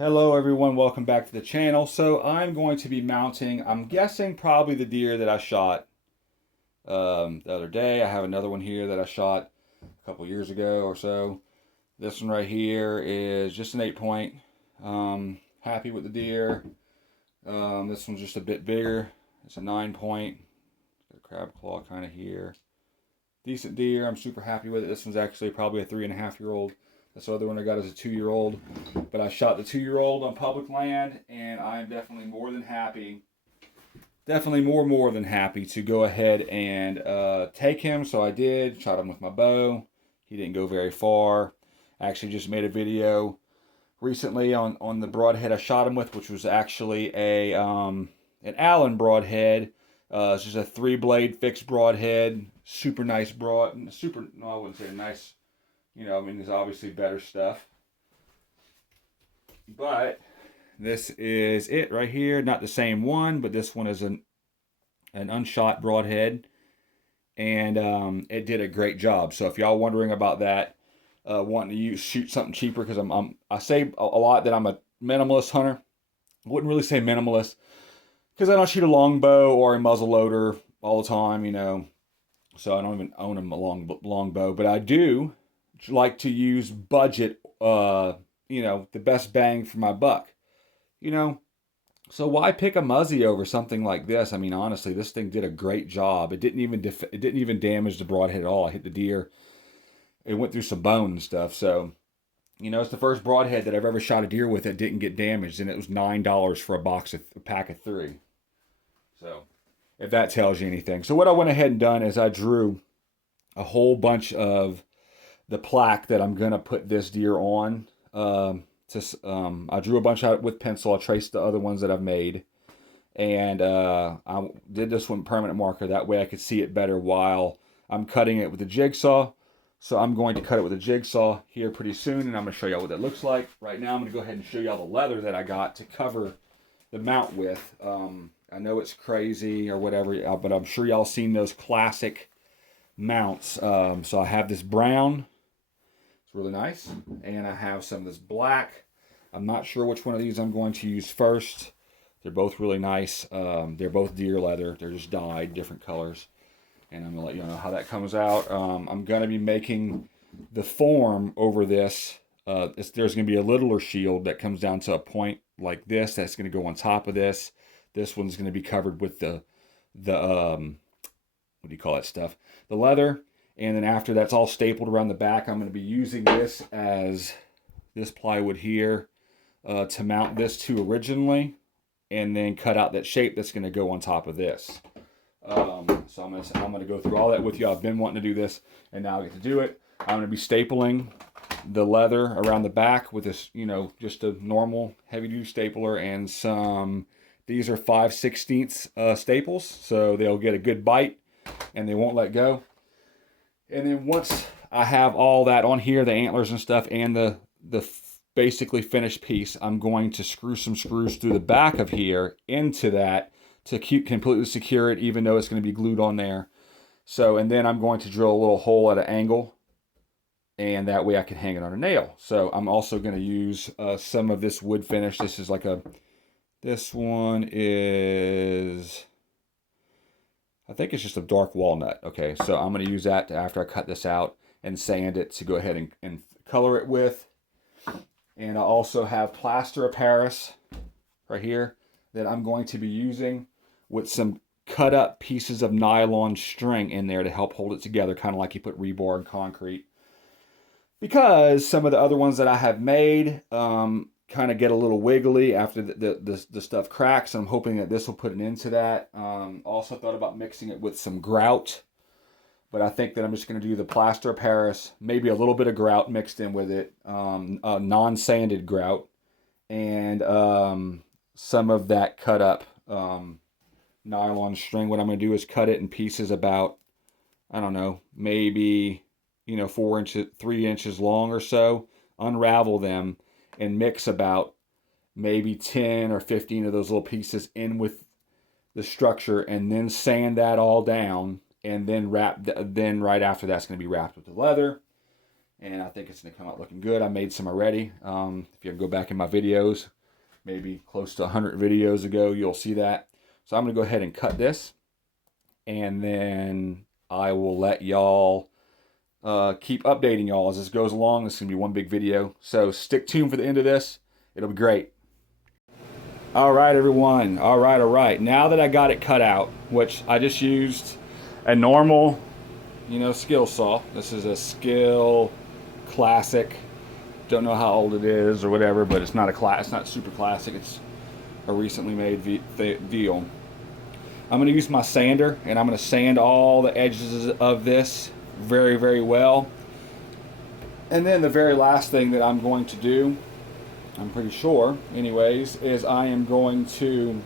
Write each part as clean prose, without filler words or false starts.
Hello everyone, welcome back to the channel. So I'm going to be mounting, I'm guessing probably the deer that I shot the other day. I have another one here that I shot a couple years ago or so. This one right here is just an 8-point. Happy with the deer. This one's just a bit bigger. It's a 9-point. Got a crab claw kind of here. Decent deer, I'm super happy with it. This one's actually probably a 3.5-year-old. This other one I got is a 2-year-old, but I shot the 2-year-old on public land, and I'm definitely more than happy, more than happy to go ahead and take him. So I did, shot him with my bow. He didn't go very far. I actually just made a video recently on the broadhead I shot him with, which was actually an Allen broadhead. It's just a 3-blade fixed broadhead, super nice no, I wouldn't say nice. I mean, there's obviously better stuff. But this is it right here. Not the same one, but this one is an unshot broadhead. And it did a great job. So if y'all wondering about that, wanting to shoot something cheaper, because I say a lot that I'm a minimalist hunter. I wouldn't really say minimalist, because I don't shoot a longbow or a muzzleloader all the time, So I don't even own a longbow. But I do like to use budget, the best bang for my buck, So why pick a muzzy over something like this? I mean, honestly, this thing did a great job. It didn't even damage the broadhead at all. I hit the deer. It went through some bone and stuff. So, it's the first broadhead that I've ever shot a deer with that didn't get damaged, and it was $9 for a pack of 3. So, if that tells you anything. So what I went ahead and done is I drew a whole bunch of the plaque that I'm gonna put this deer on. I drew a bunch out with pencil. I traced the other ones that I've made, and I did this one permanent marker. That way I could see it better while I'm cutting it with a jigsaw. So I'm going to cut it with a jigsaw here pretty soon, and I'm gonna show y'all what that looks like. Right now I'm gonna go ahead and show y'all the leather that I got to cover the mount with. I know it's crazy or whatever, but I'm sure y'all seen those classic mounts. So I have this brown. It's really nice. And I have some of this black. I'm not sure which one of these I'm going to use first. They're both really nice. They're both deer leather. They're just dyed, different colors. And I'm going to let you know how that comes out. I'm going to be making the form over this. There's going to be a littler shield that comes down to a point like this. That's going to go on top of this. This one's going to be covered with the what do you call that stuff? The leather. And then after that's all stapled around the back, I'm going to be using this as this plywood here to mount this to originally, and then cut out that shape that's going to go on top of this. So I'm going to go through all that with you. I've been wanting to do this, and now I get to do it. I'm going to be stapling the leather around the back with this, just a normal heavy-duty stapler and some. These are 5/16 staples, so they'll get a good bite and they won't let go. And then once I have all that on here, the antlers and stuff, and the basically finished piece, I'm going to screw some screws through the back of here into that to completely secure it, even though it's going to be glued on there. So, and then I'm going to drill a little hole at an angle, and that way I can hang it on a nail. So I'm also going to use some of this wood finish. This one is, I think it's just a dark walnut. Okay, so I'm going to use that after I cut this out and sand it to go ahead and color it with. And I also have plaster of Paris right here that I'm going to be using with some cut up pieces of nylon string in there to help hold it together, kind of like you put rebar in concrete. Because some of the other ones that I have made kind of get a little wiggly after the stuff cracks. I'm hoping that this will put an end to that. Also thought about mixing it with some grout, but I think that I'm just going to do the plaster of Paris, maybe a little bit of grout mixed in with it, non-sanded grout, and some of that cut up nylon string. What I'm going to do is cut it in pieces about, I don't know, maybe 3 inches long or so, unravel them, and mix about maybe 10 or 15 of those little pieces in with the structure, and then sand that all down, and then right after that's going to be wrapped with the leather. and I think it's going to come out looking good. I made some already. If you go back in my videos, maybe close to 100 videos ago, you'll see that. So I'm going to go ahead and cut this, and then I will let y'all keep updating y'all as this goes along. This is going to be one big video, so stick tuned for the end of this. It'll be great. All right, everyone. All right. Now that I got it cut out, which I just used a normal, skill saw. This is a Skill Classic. Don't know how old it is or whatever, but it's not it's not super classic. It's a recently made deal. I'm going to use my sander, and I'm going to sand all the edges of this very, very well. And then the very last thing that I'm going to do, I'm pretty sure anyways, is I am going to,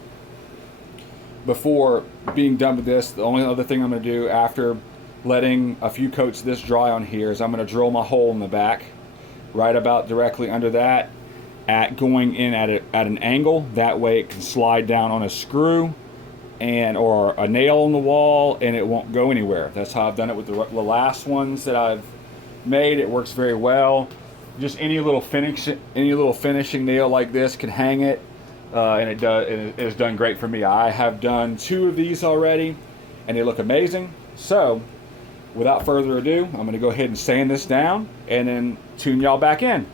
before being done with this, the only other thing I'm going to do after letting a few coats of this dry on here is I'm going to drill my hole in the back right about directly under that, going in at an angle. That way it can slide down on a screw or a nail on the wall, and it won't go anywhere. That's how I've done it with the last ones that I've made. It works very well. Just any little finishing nail like this can hang it, and it has done great for me. I have done 2 of these already, and they look amazing. So without further ado, I'm going to go ahead and sand this down and then tune y'all back in.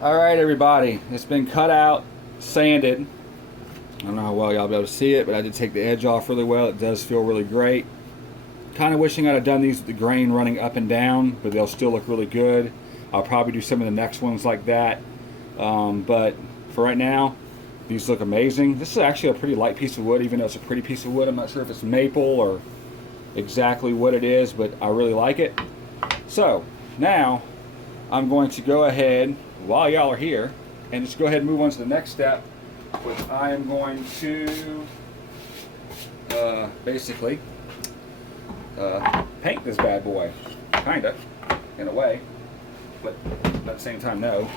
All right, everybody, it's been cut out, sanded. I don't know how well y'all be able to see it, but I did take the edge off really well. It does feel really great. Kind of wishing I'd have done these with the grain running up and down, but they'll still look really good. I'll probably do some of the next ones like that. But for right now, these look amazing. This is actually a pretty light piece of wood, even though it's a pretty piece of wood. I'm not sure if it's maple or exactly what it is, but I really like it. So now I'm going to go ahead, while y'all are here, and just go ahead and move on to the next step, which I am going to basically paint this bad boy, kinda, in a way, but at the same time, no.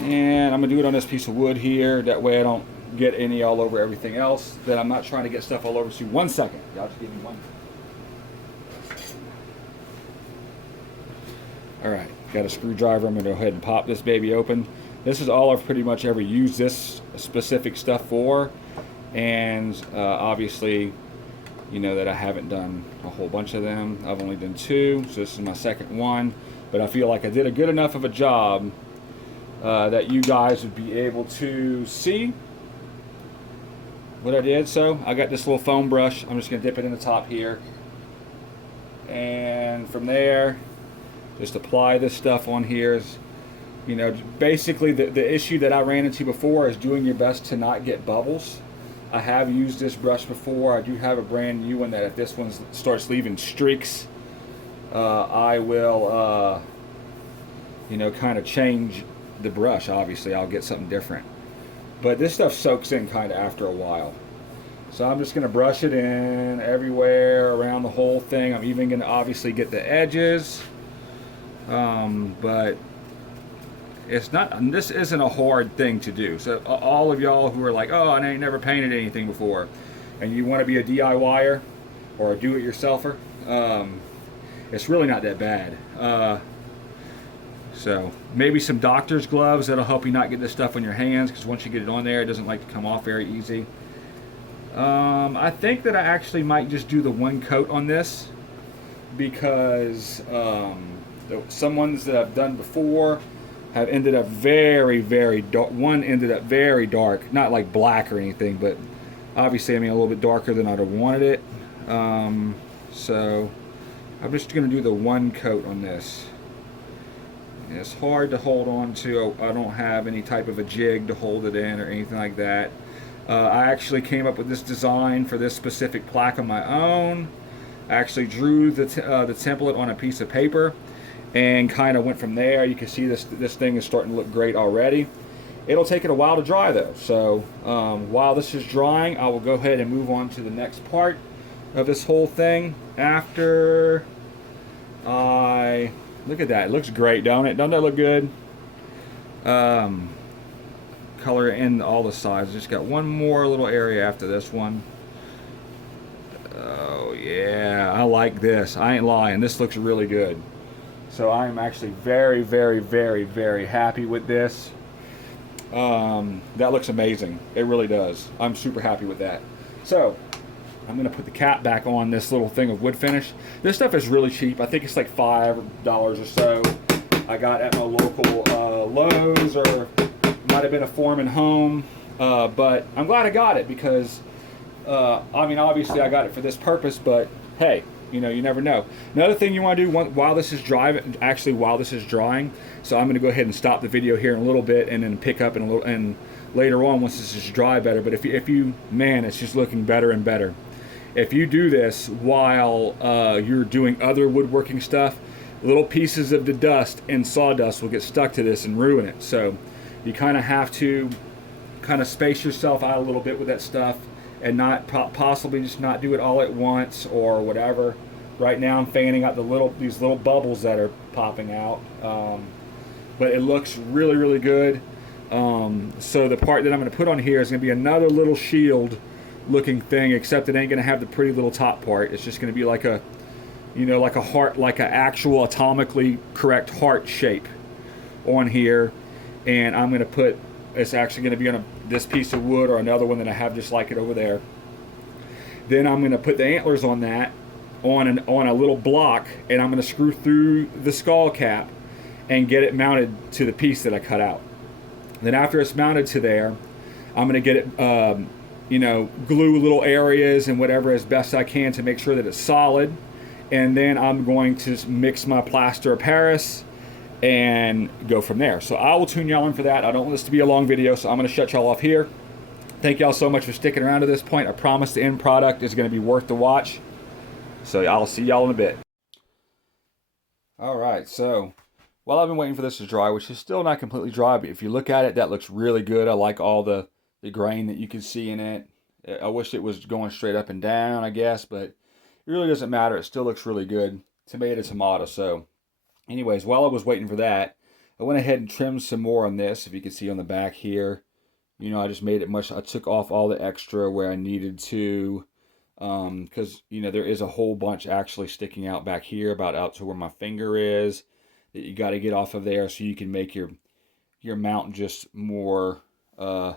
And I'm gonna do it on this piece of wood here. That way I don't get any all over everything else. Then I'm not trying to get stuff all over. So 1 second. Y'all just give me one. All right, got a screwdriver. I'm gonna go ahead and pop this baby open. This is all I've pretty much ever used this specific stuff for. And obviously, you know that I haven't done a whole bunch of them. I've only done 2, so this is my second one. But I feel like I did a good enough of a job that you guys would be able to see what I did. So I got this little foam brush. I'm just going to dip it in the top here. And from there, just apply this stuff on here. Basically the issue that I ran into before is doing your best to not get bubbles. I have used this brush before. I do have a brand new one that if this one starts leaving streaks, I will, kind of change the brush. Obviously, I'll get something different. But this stuff soaks in kind of after a while. So I'm just going to brush it in everywhere around the whole thing. I'm even going to obviously get the edges. But it's not, this isn't a hard thing to do. So all of y'all who are like, oh, I ain't never painted anything before, and you want to be a DIYer or a do-it-yourselfer, it's really not that bad. So maybe some doctor's gloves that'll help you not get this stuff on your hands, because once you get it on there, it doesn't like to come off very easy. I think that I actually might just do the 1 coat on this, because some ones that I've done before have ended up very, very dark. One ended up very dark, not like black or anything, but obviously, a little bit darker than I'd have wanted it. So I'm just going to do the 1 coat on this. It's hard to hold on to. I don't have any type of a jig to hold it in or anything like that. I actually came up with this design for this specific plaque on my own. I actually drew the template on a piece of paper and kind of went from there. You can see this thing is starting to look great already. It'll take it a while to dry though. So while this is drying, I will go ahead and move on to the next part of this whole thing. After I look at that, it looks great, don't it? Doesn't that look good? Color in all the sides. Just got one more little area after this one. Oh yeah, I like this. I ain't lying. This looks really good. So I'm actually very, very, very, very happy with this. That looks amazing. It really does. I'm super happy with that. So I'm gonna put the cap back on this little thing of wood finish. This stuff is really cheap. I think it's like $5 or so. I got at my local Lowe's, or might have been a Foreman Home. But I'm glad I got it because, I mean, obviously I got it for this purpose, but hey, you know, you never know. Another thing you want to do while this is drying, so I'm going to go ahead and stop the video here in a little bit and then pick up in a little, and later on once this is dry better. But if you, man, it's just looking better and better. If you do this while you're doing other woodworking stuff, little pieces of the dust and sawdust will get stuck to this and ruin it. So you kind of have to kind of space yourself out a little bit with that stuff, and not possibly just not do it all at once or whatever. Right now I'm fanning out these little bubbles that are popping out, but it looks really, really good. So the part that I'm going to put on here is going to be another little shield looking thing, except it ain't going to have the pretty little top part. It's just going to be like a, you know, like a heart, like an actual atomically correct heart shape on here. And I'm going to put, it's actually going to be on this piece of wood or another one that I have just like it over there. Then I'm going to put the antlers on that, on a little block, and I'm going to screw through the skull cap and get it mounted to the piece that I cut out. Then after it's mounted to there, I'm going to get it, you know, glue little areas and whatever as best I can to make sure that it's solid. And then I'm going to mix my plaster of Paris and go from there. So I will tune y'all in for that. I don't want this to be a long video, so I'm going to shut y'all off here. Thank y'all so much for sticking around to this point. I promise the end product is going to be worth the watch. So I'll see y'all in a bit. Alright, so while I've been waiting for this to dry, which is still not completely dry, but if you look at it, that looks really good. I like all the grain that you can see in it. I wish it was going straight up and down, I guess, but it really doesn't matter. It still looks really good. Tomato. So anyways, while I was waiting for that, I went ahead and trimmed some more on this. If you can see on the back here, you know, I just made it much, I took off all the extra where I needed to, because, you know, there is a whole bunch actually sticking out back here, about out to where my finger is, that you got to get off of there so you can make your mount just more, I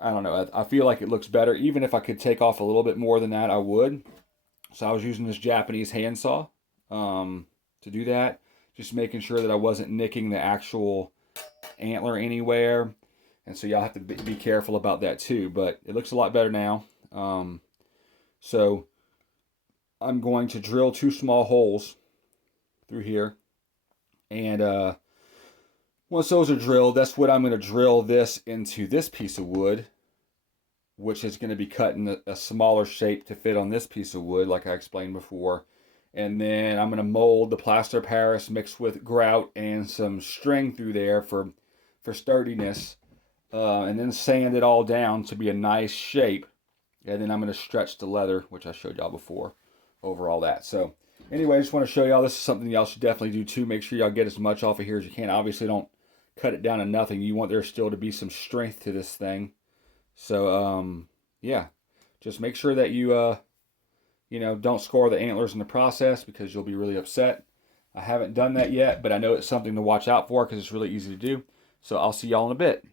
don't know, I feel like it looks better. Even if I could take off a little bit more than that, I would. So I was using this Japanese handsaw to do that, just making sure that I wasn't nicking the actual antler anywhere. And so y'all have to be careful about that too, but it looks a lot better now. So I'm going to drill 2 small holes through here, and once those are drilled, that's what I'm going to drill this into this piece of wood, which is going to be cut in a smaller shape to fit on this piece of wood, like I explained before. And then I'm going to mold the plaster of Paris mixed with grout and some string through there for sturdiness, and then sand it all down to be a nice shape. And then I'm going to stretch the leather, which I showed y'all before, over all that. So anyway, I just want to show y'all this is something y'all should definitely do too. Make sure y'all get as much off of here as you can. Obviously, don't cut it down to nothing. You want there still to be some strength to this thing. So yeah, just make sure that you you know, don't score the antlers in the process, because you'll be really upset. I haven't done that yet, but I know it's something to watch out for because it's really easy to do. So I'll see y'all in a bit.